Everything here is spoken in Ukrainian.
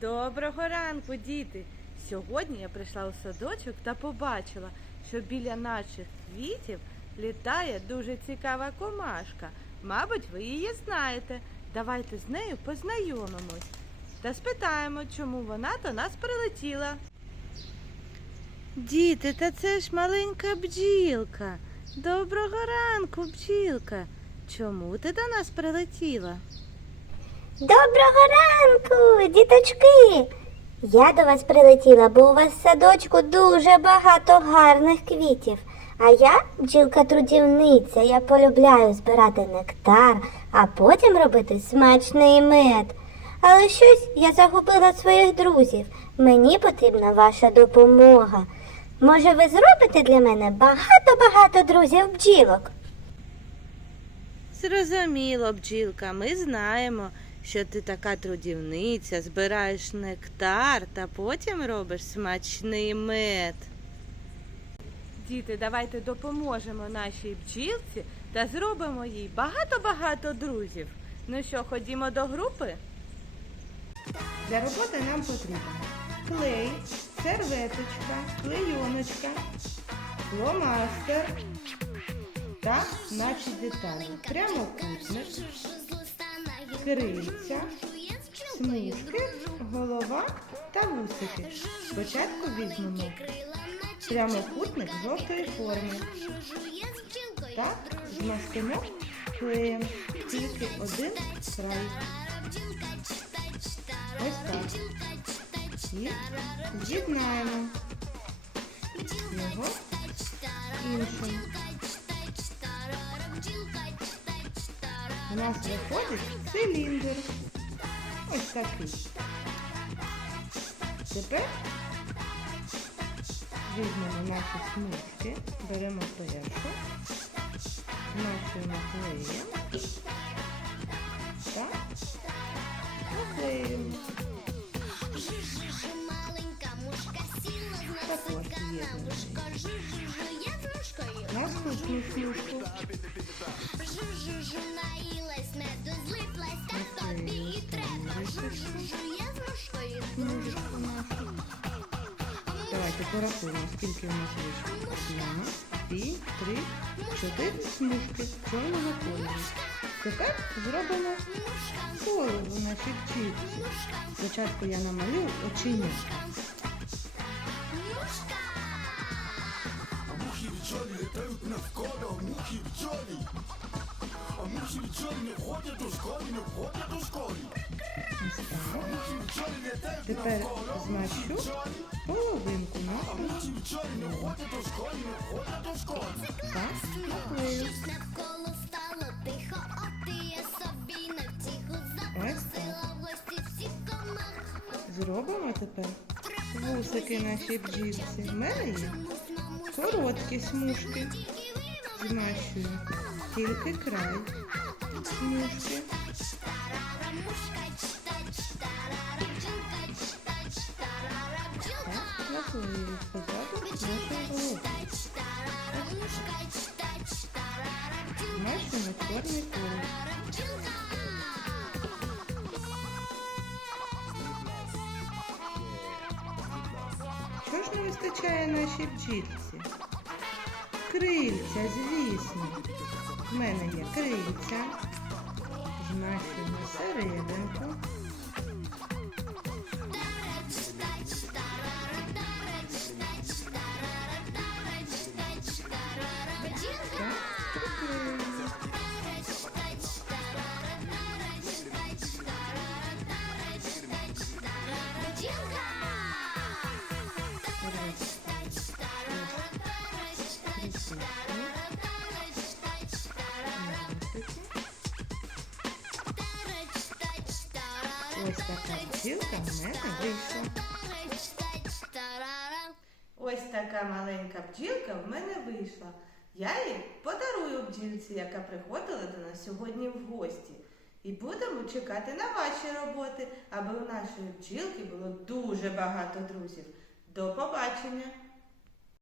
Доброго ранку, діти! Сьогодні я прийшла у садочок та побачила, що біля наших квітів літає дуже цікава комашка. Мабуть, ви її знаєте. Давайте з нею познайомимось та спитаємо, чому вона до нас прилетіла. Діти, та це ж маленька бджілка. Доброго ранку, бджілка. Чому ти до нас прилетіла? Доброго ранку, діточки! Я до вас прилетіла, бо у вас в садочку дуже багато гарних квітів. А я бджілка трудівниця. Я полюбляю збирати нектар, а потім робити смачний мед. Але щось я загубила своїх друзів. Мені потрібна ваша допомога. Може, ви зробите для мене багато-багато друзів бджілок? Зрозуміло, бджілка, ми знаємо, що ти така трудівниця, збираєш нектар та потім робиш смачний мед. Діти, давайте допоможемо нашій бджілці та зробимо їй багато-багато друзів. Ну що, ходімо до групи? Для роботи нам потрібен клей, серветочка, клейоночка, фломастер та наші деталі. Прямокутник, крильця, смужки, голова та вусики. Спочатку візьмемо прямокутник жовтої форми та змастимо клеєм тільки один край. Ось так. І з'єднаємо його іншим. Нас виходить циліндр. Ось такий. Тепер візьмемо наші смужки, беремо першу, змащуємо клеєм та наклеюємо. Також з'єднуємо. Наступну смужку. Смужечку нашу. Давайте порахуємо, скільки у нас вийшло. Одна, дві, три, чотири смужки чорного кольору. Тепер зробимо голову нашій бджілці. Спочатку я намалюю оченята. Тепер змащу половинку нашу. Так, наклею. На. Зробимо тепер вусики нашій бджілці. В мене є короткі смужки. Змащую тільки край смужки. Так, наклею позаду нашу голову. Змащую на чорний колір. Що ж не вистачає нашій бджілці? Крильця, звісно. В мене є крильця. Змащуємо серединку. Ось така бджілка в мене вийшла. Ось така маленька бджілка в мене вийшла. Я її подарую бджілці, яка приходила до нас сьогодні в гості. І будемо чекати на ваші роботи, аби у нашої бджілки було дуже багато друзів. До побачення!